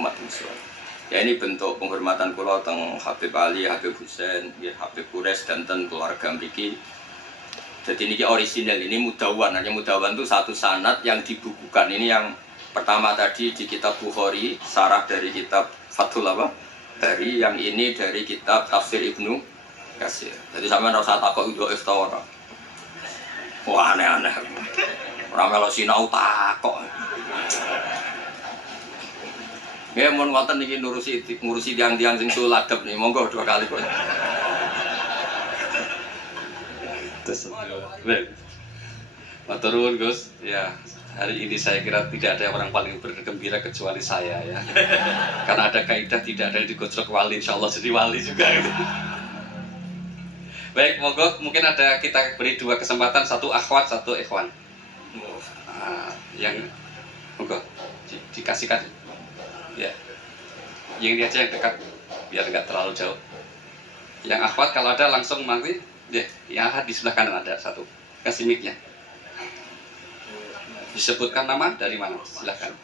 umat Islam. Ya ini bentuk penghormatan kula teng Habib Ali, Habib Husain, ya Habib Quraisy dan ten keluarga mriki. Jadi ini orisinal, ini mudawan. Hanya mudawan itu satu sanad yang dibukukan. Ini yang pertama tadi di kitab Bukhari, sarah dari kitab Fathul apa? Dari yang ini dari kitab Tafsir Ibnu Katsir. Jadi sampean ora usah takok dhaif ta ora. Wah aneh-aneh. Ora melok sinau takok. Ya mun wonten iki ngurusi tiang-tiang sing suladep nih, monggo dua kali kok. Terus matur nuwun Gus. Ya, hari ini saya kira tidak ada orang paling bergembira kecuali saya ya. Karena ada kaidah tidak ada yang digojlok wali, insyaallah jadi wali juga gitu. Baik, monggo mungkin ada kita beri dua kesempatan, satu akhwat, satu ikhwan. Yang monggo dikasihkan. Ya, yang ini aja yang dekat, biar nggak terlalu jauh. Yang akhwat kalau ada langsung nanti, ya, yang di sebelah kanan ada satu. Kasih mic-nya. Disebutkan nama dari mana? Silahkan.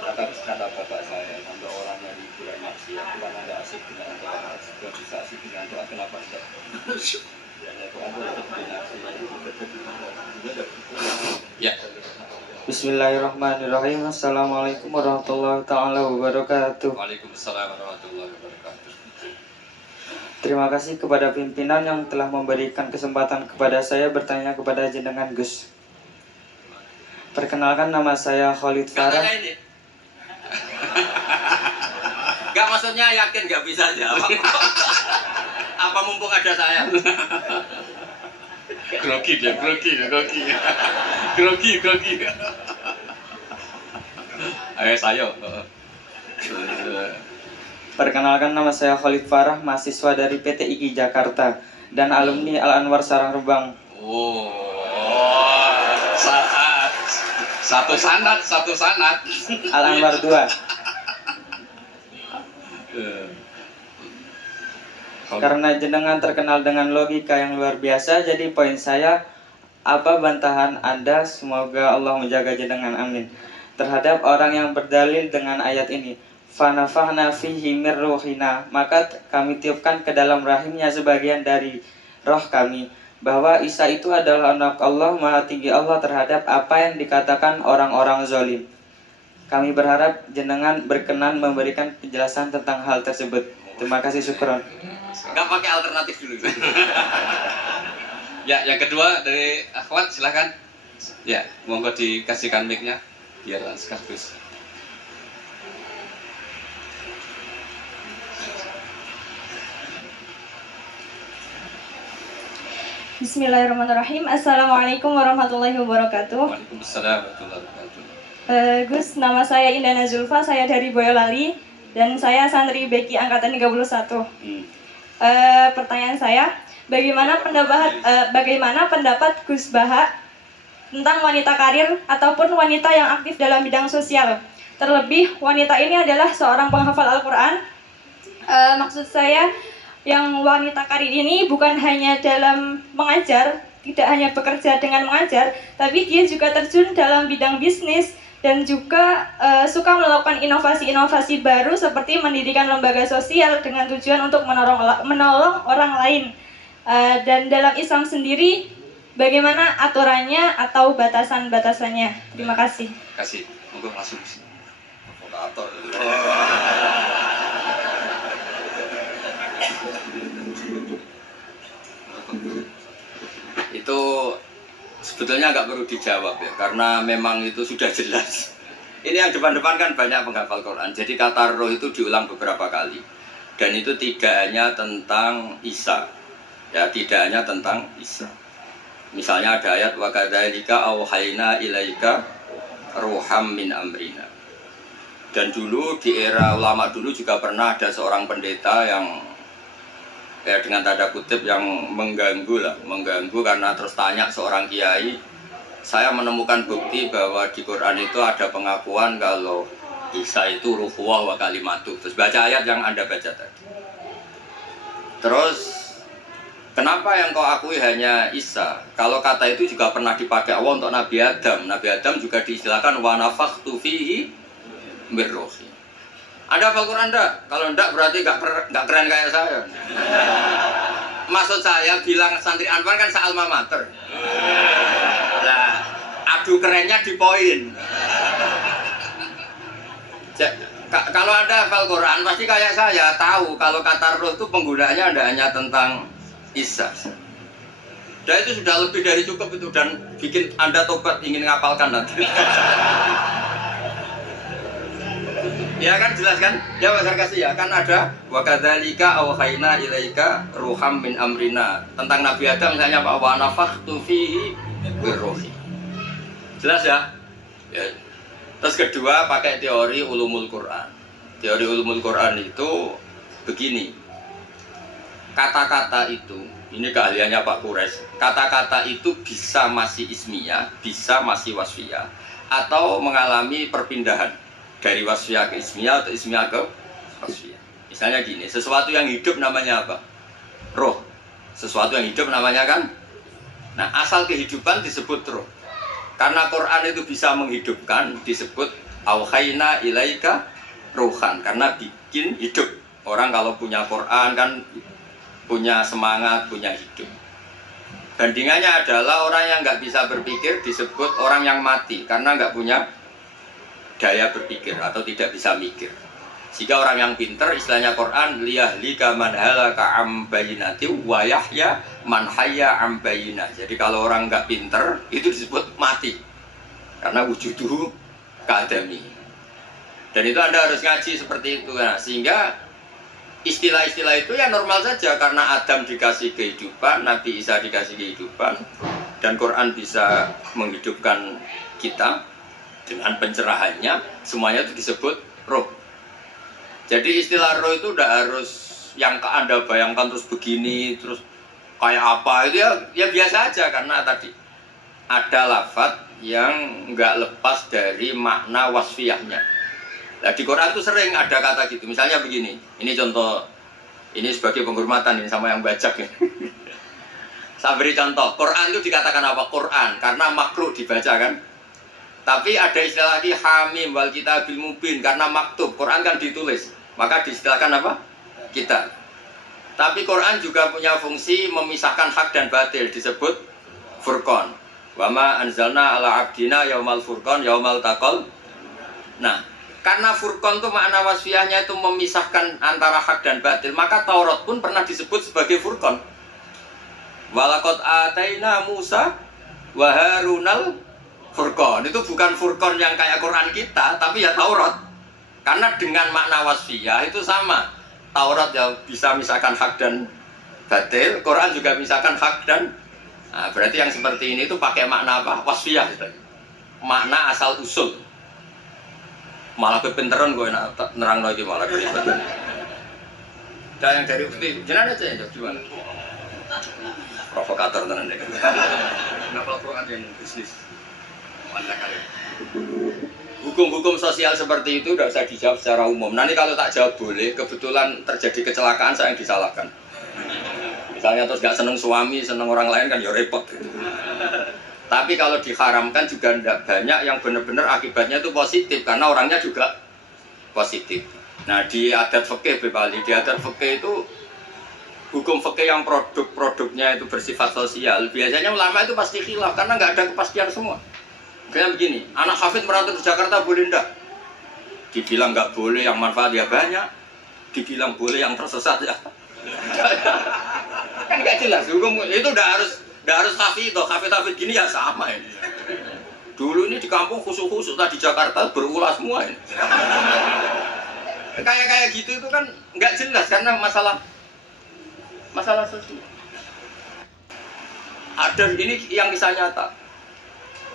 Kata bapak saya, sampai orang dari bulan maksiat, bukan ada asik dengan doa, juga bisa asik dengan doa, kenapa tidak? Ya. Bismillahirrahmanirrahim. Assalamualaikum warahmatullahi taala wabarakatuh. Waalaikumsalam warahmatullahi wabarakatuh. Terima kasih kepada pimpinan yang telah memberikan kesempatan kepada saya bertanya kepada jenengan Gus. Perkenalkan, nama saya Khalid Farah. Gak maksudnya yakin gak bisa jawab. Apa mumpung ada saya? Grogi dia, grogi. Ayo saya. Perkenalkan, nama saya Khalid Farah, mahasiswa dari PT IGI Jakarta dan alumni Al Anwar Sarang Rebang. Oh, satu sanad. Al Anwar 2. Karena jenengan terkenal dengan logika yang luar biasa, jadi poin saya, apa bantahan Anda, semoga Allah menjaga jenengan, amin, terhadap orang yang berdalil dengan ayat ini, fanafahna fihi mir ruhina, maka kami tiupkan ke dalam rahimnya sebagian dari roh kami, bahwa Isa itu adalah anak Allah, maha tinggi Allah terhadap apa yang dikatakan orang-orang zalim. Kami berharap jenengan berkenan memberikan penjelasan tentang hal tersebut. Terima kasih, syukron. Gak pakai alternatif dulu. Ya, yang kedua dari akhwat silahkan. Ya, monggo dikasihkan mic-nya biar sekaligus. Bismillahirrahmanirrahim. Assalamualaikum warahmatullahi wabarakatuh. Waalaikumsalam warahmatullahi wabarakatuh. Gus, nama saya Indana Zulfa, saya dari Boyolali dan saya santri BK angkatan 31. Pertanyaan saya, bagaimana pendapat Gus Baha tentang wanita karir ataupun wanita yang aktif dalam bidang sosial? Terlebih wanita ini adalah seorang penghafal Al-Quran. Maksud saya, yang wanita karir ini bukan hanya dalam mengajar, tidak hanya bekerja dengan mengajar, tapi dia juga terjun dalam bidang bisnis dan juga suka melakukan inovasi-inovasi baru seperti mendirikan lembaga sosial dengan tujuan untuk menolong orang lain. Dan dalam Islam sendiri, bagaimana aturannya atau batasan-batasannya? Terima kasih. Kasih, monggo langsung. Itu sebetulnya nggak perlu dijawab ya, karena memang itu sudah jelas. Ini yang depan-depan kan banyak penghafal Quran, jadi kata roh itu diulang beberapa kali. Dan itu tidak hanya tentang Isa, ya tidak hanya tentang Isa. Misalnya ada ayat wa kadzalika auhayna ilaika ruham min amrina. Dan dulu di era ulama dulu juga pernah ada seorang pendeta yang dengan tanda kutip yang mengganggu karena terus tanya seorang kiai, saya menemukan bukti bahwa di Quran itu ada pengakuan kalau Isa itu ruhullah wa kalimatuh. Terus baca ayat yang Anda baca tadi. Terus Kenapa yang kau akui hanya Isa? Kalau kata itu juga pernah dipakai Allah untuk Nabi Adam. Nabi Adam juga diistilahkan wa nafakhtu fihi mir ruhi. Anda hafal Quran enggak? Kalau enggak berarti enggak keren kayak saya. Maksud saya bilang santri Anwar kan se-alma mater. Nah, adu kerennya di poin. Kalau Anda hafal Quran pasti kayak saya tahu kalau kata roh itu penggunaannya tidak hanya tentang Isa. Dan itu sudah lebih dari cukup itu dan bikin Anda tobat ingin ngapalkan nanti. Ya kan jelas kan? Ya Pak Sarkasi ya kan ada wa kadzalika awhayna ilaika ruham min amrina. Tentang Nabi Adam misalnya Pak wa nafakhtu fihi birruhi. Jelas ya? Ya. Terus kedua pakai teori ulumul Quran. Teori ulumul Quran itu begini. Kata-kata itu, ini keahliannya Pak Kures. Kata-kata itu bisa masih ismiyah, bisa masih wasfiyah atau mengalami perpindahan dari wasfiyah ke ismiyah atau ismiyah ke wasfiyah. Misalnya gini, sesuatu yang hidup namanya apa? Roh. Sesuatu yang hidup namanya kan? Nah, asal kehidupan disebut roh. Karena Quran itu bisa menghidupkan, disebut auhayna ilaika ruhan, karena bikin hidup. Orang kalau punya Quran kan punya semangat, punya hidup. Bandingannya adalah orang yang nggak bisa berpikir disebut orang yang mati, karena nggak punya daya berpikir atau tidak bisa mikir. Jika orang yang pinter, istilahnya Quran liyahlika man halaka am bayyinati wa yahya man hayya am bayyinah. Jadi kalau orang nggak pinter itu disebut mati karena wujuduhu ka'adami. Dan itu Anda harus ngaji seperti itu. Nah, sehingga istilah-istilah itu ya normal saja karena Adam dikasih kehidupan, Nabi Isa dikasih kehidupan, dan Quran bisa menghidupkan kita dengan pencerahannya. Semuanya itu disebut roh. Jadi istilah roh itu udah harus yang Anda bayangkan terus begini, terus kayak apa itu ya biasa aja karena tadi ada lafadz yang nggak lepas dari makna wasfiyahnya. Nah di Quran itu sering ada kata gitu. Misalnya begini, ini contoh, ini sebagai penghormatan ini sama yang bajak ya. Saya beri contoh, Quran itu dikatakan apa? Quran karena makruh dibaca kan. Tapi ada istilah lagi hamim wal kitabil mubin karena maktub. Quran kan ditulis. Maka diistilahkan apa? Kita. Tapi Quran juga punya fungsi memisahkan hak dan batil, disebut furqan. Wa ma anzalna ala abdina yaumal furqan yaumal taqal. Nah, karena furqan itu makna wasfiyahnya itu memisahkan antara hak dan batil, maka Taurat pun pernah disebut sebagai furqan. Walaqad ataina Musa wa Harunal furqan. Itu bukan furqan yang kayak Quran kita, tapi ya Taurat. Karena dengan makna wasfiyah itu sama. Taurat yang bisa misalkan hak dan batil, Quran juga misalkan hak dan berarti yang seperti ini itu pakai makna apa? Wasfiyah. Makna asal usul. Malah kepinteran gue nerang lagi malah kelihatan. Dan yang dari bukti, jangan aja ya, gimana? Provokator tenan deh. Kenapa Quran yang bisnis? Mana kali? Hukum-hukum sosial seperti itu tidak usah dijawab secara umum. Nanti kalau tak jawab boleh, kebetulan terjadi kecelakaan saya yang disalahkan. Misalnya terus nggak seneng suami, seneng orang lain kan ya repot. Tapi kalau diharamkan juga tidak banyak yang benar-benar akibatnya itu positif karena orangnya juga positif. Nah di adat fikih Bali, di adat fikih itu hukum fikih yang produk-produknya itu bersifat sosial. Biasanya ulama itu pasti khilaf karena nggak ada kepastian semua. Kayak begini, anak hafid merantau ke Jakarta boleh enggak? Dibilang nggak boleh yang manfaatnya banyak, dibilang boleh yang tersesat ya. Kan nggak jelas hukum itu udah harus hafid gini ya sama ini. Dulu ini di kampung khusus di Jakarta berulah semua ini. Kayak gitu itu kan nggak jelas karena masalah sosial. Ada ini yang kisah nyata.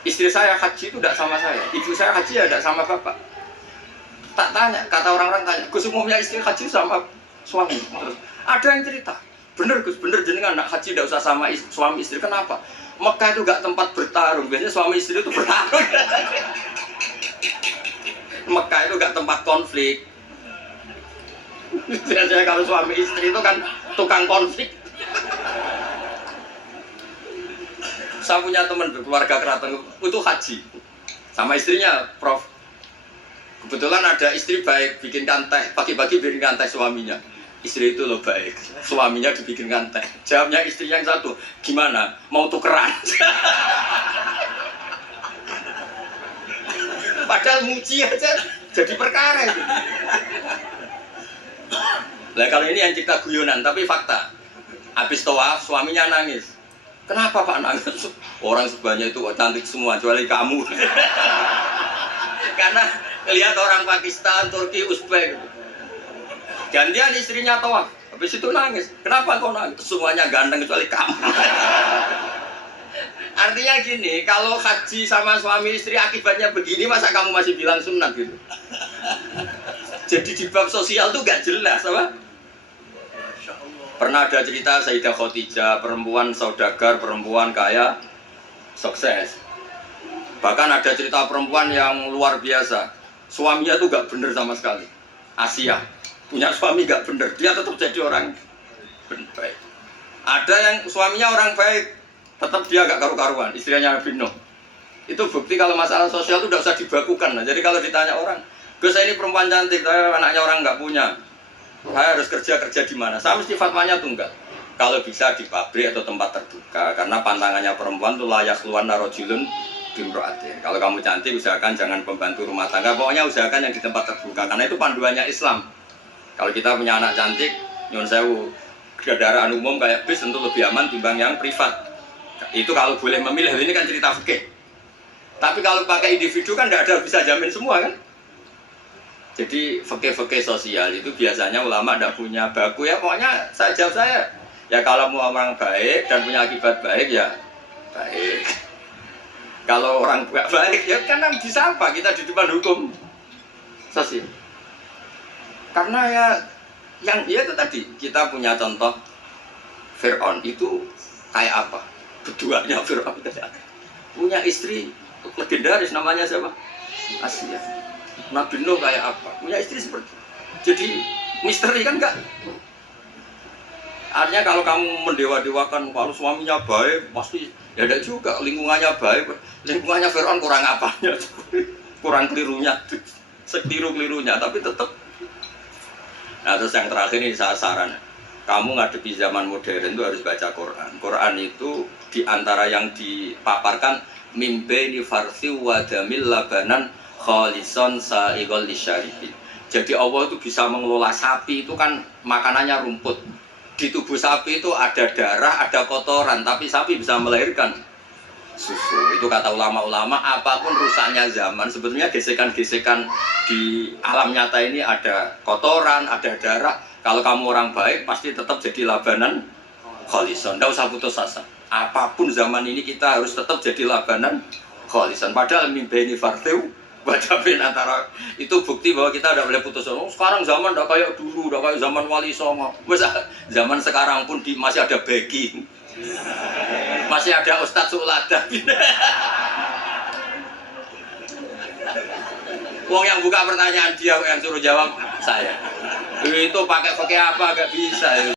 Istri saya haji itu tidak sama saya, ibu saya haji ya tidak sama bapak. Tak tanya, kata orang-orang tanya, Gus umumnya istri haji sama suami. Terus ada yang cerita, bener Gus, bener jenengan anak haji tidak usah sama suami istri. Kenapa? Mekah itu gak tempat bertarung, biasanya suami istri itu bertarung. Mekah itu gak tempat konflik. Biasanya kalau suami istri itu kan tukang konflik. Saya punya teman berkeluarga keraton itu haji sama istrinya, Prof. Kebetulan ada istri baik, bikinkan teh, pagi-pagi bikinkan teh suaminya. Istri itu loh baik, suaminya dibikinkan teh. Jawabnya istri yang satu, gimana? Mau tukeran? Padahal muji aja jadi perkara itu. Nah kalau ini yang cerita guyonan, tapi fakta. Habis tawaf, suaminya nangis. Kenapa Pak nangis? Orang sebanyak itu cantik semua, kecuali kamu. Karena lihat orang Pakistan, Turki, Uzbek. Gantian istrinya tawaf, habis itu nangis. Kenapa kau nangis? Semuanya ganteng kecuali kamu. Artinya gini, kalau haji sama suami istri akibatnya begini, masa kamu masih bilang sunat gitu? Jadi di bab sosial tuh gak jelas, apa? Pernah ada cerita Sayyidah Khadijah, perempuan saudagar, perempuan kaya, sukses. Bahkan ada cerita perempuan yang luar biasa. Suaminya tuh gak bener sama sekali. Asia, punya suami gak bener, dia tetap jadi orang baik. Ada yang suaminya orang baik, tetap dia gak karu-karuan, istrinya Nabi Nuh. Itu bukti kalau masalah sosial itu udah usah dibakukan. Nah, jadi kalau ditanya orang, Gus saya ini perempuan cantik, saya anaknya orang nggak punya, saya harus kerja di mana? Saya mesti fatwanya tunggal. Kalau bisa di pabrik atau tempat terbuka, karena pantangannya perempuan itu layak keluar narojulun bimroatin. Kalau kamu cantik, usahakan jangan pembantu rumah tangga. Pokoknya usahakan yang di tempat terbuka, karena itu panduannya Islam. Kalau kita punya anak cantik, nyun sewu, kendaraan umum kayak bis tentu lebih aman timbang yang privat. Itu kalau boleh memilih, ini kan cerita fikih. Tapi kalau pakai individu kan tidak ada bisa jamin semua kan. Jadi fikih-fikih sosial itu biasanya ulama tidak punya baku ya. Pokoknya saya jawab saya, ya kalau mau orang baik dan punya akibat baik ya baik. Kalau orang nggak baik ya kan bisa apa kita di depan hukum sosial. Karena ya yang ya itu tadi kita punya contoh Fir'aun itu kayak apa? Keduanya Fir'aun punya istri legendaris namanya siapa? Asia. Nabi Nuh kayak apa? Punya istri seperti itu. Jadi misteri kan enggak? Artinya kalau kamu mendewa-dewakan kalau suaminya baik pasti ya ada juga lingkungannya baik. Lingkungannya Fir'aun kurang apanya? Kurang kelirunya. Sekeliru-kelirunya tapi tetap. Nah terus yang terakhir ini saya saran. Kamu ngadepi zaman modern itu harus baca Quran. Quran itu diantara yang dipaparkan mimbeni farsi wadamil labanan kholison sa'iqol lisyaribin. Jadi Allah itu bisa mengelola sapi itu kan makanannya rumput. Di tubuh sapi itu ada darah, ada kotoran, tapi sapi bisa melahirkan susu. Itu kata ulama-ulama, apapun rusaknya zaman, sebetulnya gesekan-gesekan di alam nyata ini ada kotoran, ada darah. Kalau kamu orang baik pasti tetap jadi labanan kholison. Tidak usah putus asa. Apapun zaman ini kita harus tetap jadi labanan kholison. Padahal mimbeni farteu wajabin antara itu bukti bahwa kita tidak boleh putus asa. Oh, sekarang zaman tidak kayak dulu, tidak kayak zaman Wali Songo. Zaman sekarang pun masih ada begging, masih ada Ustadz Sulada. Wong yang buka pertanyaan dia yang suruh jawab saya. Itu pakai apa gak bisa.